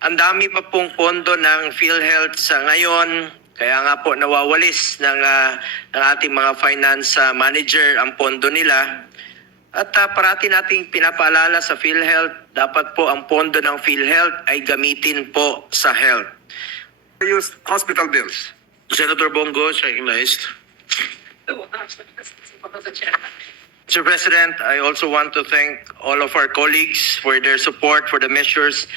Ang dami pa pong pondo ng PhilHealth sa ngayon. Kaya nga po nawawalis ng, ah, ng ating mga finance ah, manager ang pondo nila. At ah, parati nating pinapaalala sa PhilHealth, dapat po ang pondo ng PhilHealth ay gamitin po sa health. use hospital bills. Senator Bongo is recognized. Mr. President, I also want to thank all of our colleagues for their support for the measures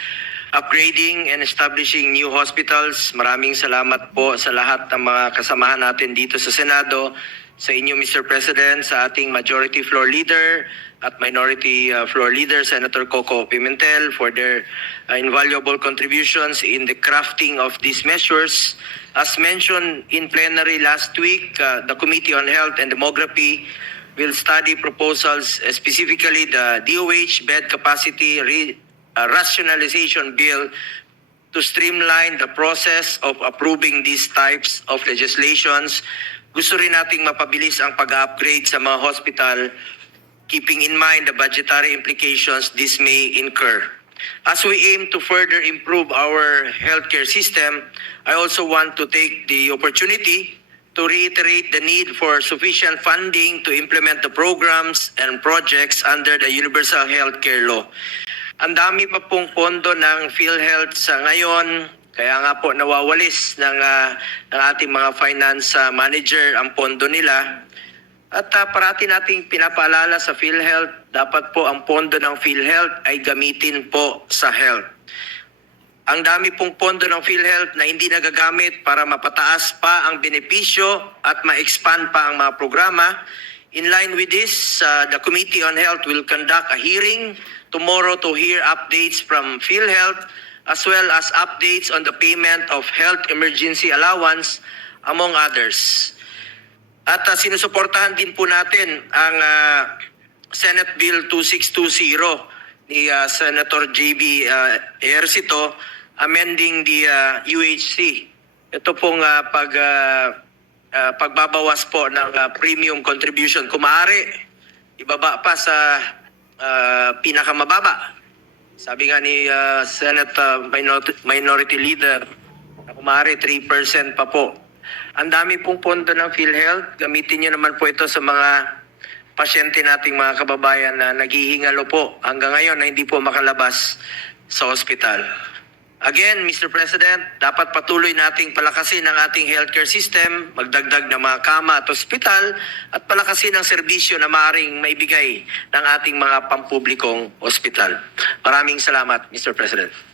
upgrading and establishing new hospitals. Maraming salamat po sa lahat ng mga kasamahan natin dito sa Senado, sa inyo Mr. President, sa ating Majority Floor Leader at Minority uh, Floor Leader Senator Coco Pimentel for their uh, invaluable contributions in the crafting of these measures. As mentioned in plenary last week, uh, the Committee on Health and Demography will study proposals, uh, specifically the DOH bed capacity re- uh, rationalization bill to streamline the process of approving these types of legislations. Gusto rin nating mapabilis ang pag-upgrade sa mga hospital, keeping in mind the budgetary implications this may incur. As we aim to further improve our healthcare system, I also want to take the opportunity to reiterate the need for sufficient funding to implement the programs and projects under the Universal Healthcare Law. Ang dami pa pong pondo ng PhilHealth sa ngayon, kaya nga po nawawalis ng, ah, ng ating mga finance ah, manager ang pondo nila. At ah, parati nating pinapaalala sa PhilHealth, dapat po ang pondo ng PhilHealth ay gamitin po sa health. Ang dami pong pondo ng PhilHealth na hindi nagagamit para mapataas pa ang benepisyo at ma-expand pa ang mga programa. In line with this, uh, the Committee on Health will conduct a hearing tomorrow to hear updates from PhilHealth as well as updates on the payment of health emergency allowance among others. At uh, sinusuportahan din po natin ang uh, Senate Bill 2620 ni uh, Senator JB uh, Ejercito amending the uh, UHC. Ito pong uh, pag uh, uh, pagbabawas po ng uh, premium contribution. Kung maaari, ibaba pa sa uh, pinakamababa. Sabi nga ni uh, Senate uh, Minority, Minority Leader, na kung maaari 3% pa po. Ang dami pong pondo ng PhilHealth. Gamitin niyo naman po ito sa mga pasyente nating mga kababayan na naghihingalo po hanggang ngayon na hindi po makalabas sa ospital. Again, Mr. President, dapat patuloy nating palakasin ang ating healthcare system, magdagdag ng mga kama at ospital, at palakasin ang serbisyo na maaaring maibigay ng ating mga pampublikong ospital. Maraming salamat, Mr. President.